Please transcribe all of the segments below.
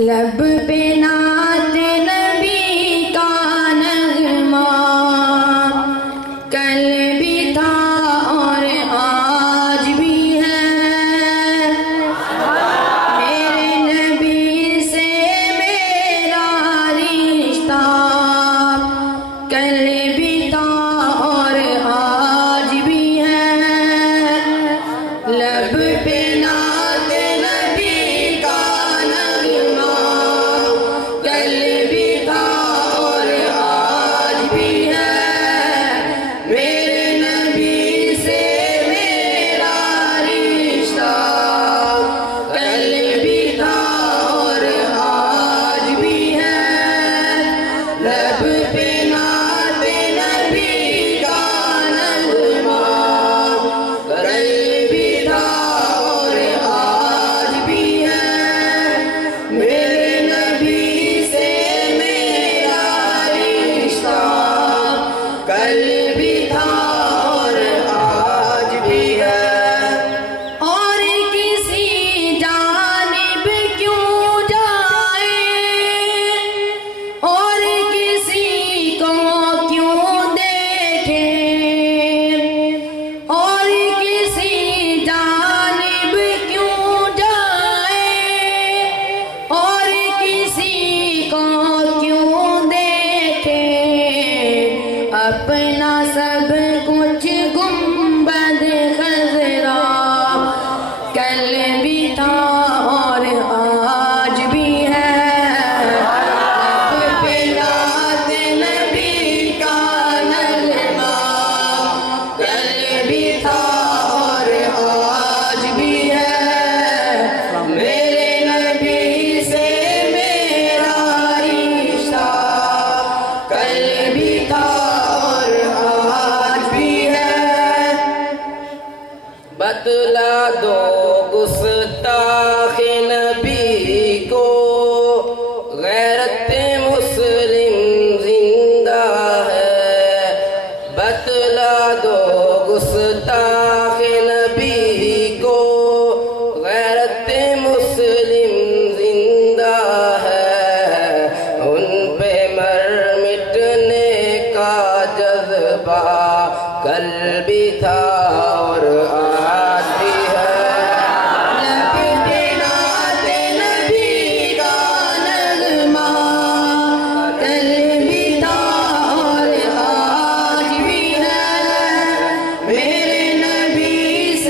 لب پہ نعت نبی کا نغمہ کل بھی تھا اور آج بھی ہے، میرے نبی سے میرا رشتہ کل بھی تھا اور آج بھی ہے، لب پہ نعت نبی کا نغمہ کل بھی تھا اور آج بھی ہے، میرے نبی سے میرا رشتہ کل بھی تھا اور آج بھی ہے، لب پہ نعت نبی کا نغمہ کل بھی تھا اور آج بھی ہے، میرے نبی سے میرا رشتہ کل بھی تھا اور آج بھی ہے، اور کسی جانب کیوں جائیں اور کسی کو کیوں دیکھیں، اور کسی جانب کیوں جائیں اور کسی کو کیوں دیکھیں، اپنا سب کچھ گنبد خضرا کل بھی تھا اور آج بھی ہے، لب پہ نعت نبی کا نغمہ کل بھی تھا اور آج بھی ہے، میرے نبی سے میرا رشتہ کل بھی تھا اور آج بھی ہے، بتلا دو گستاخ نبی کو غیرت مسلم زندہ ہے، بتلا دو گستاخ نبی کو غیرت مسلم زندہ ہے، ان پہ مر مٹنے کا جذبہ کل بھی تھا اور آج بھی ہے، لب پہ نعت نبی کا نغمہ کل بھی تھا اور آج بھی ہے، میرے نبی سے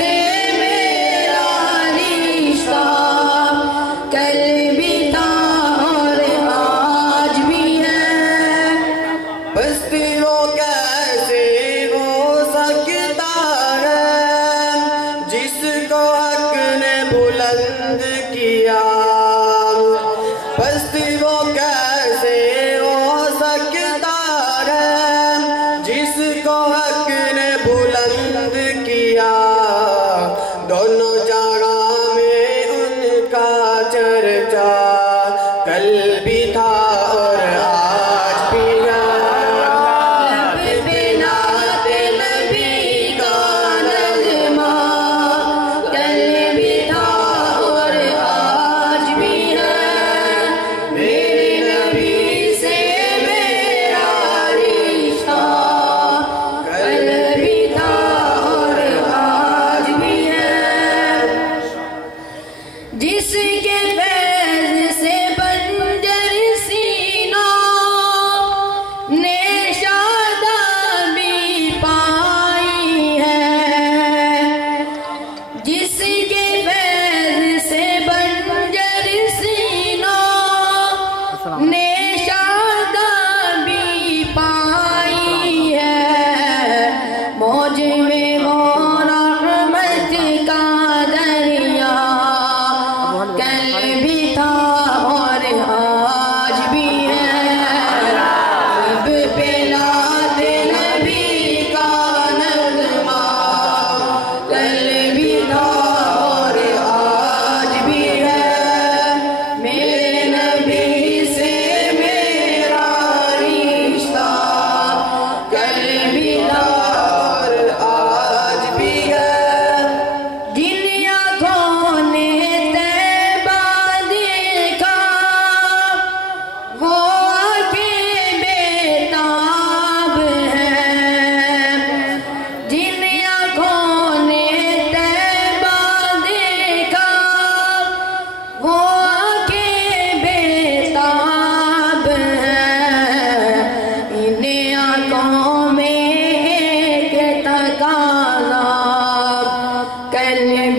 العلم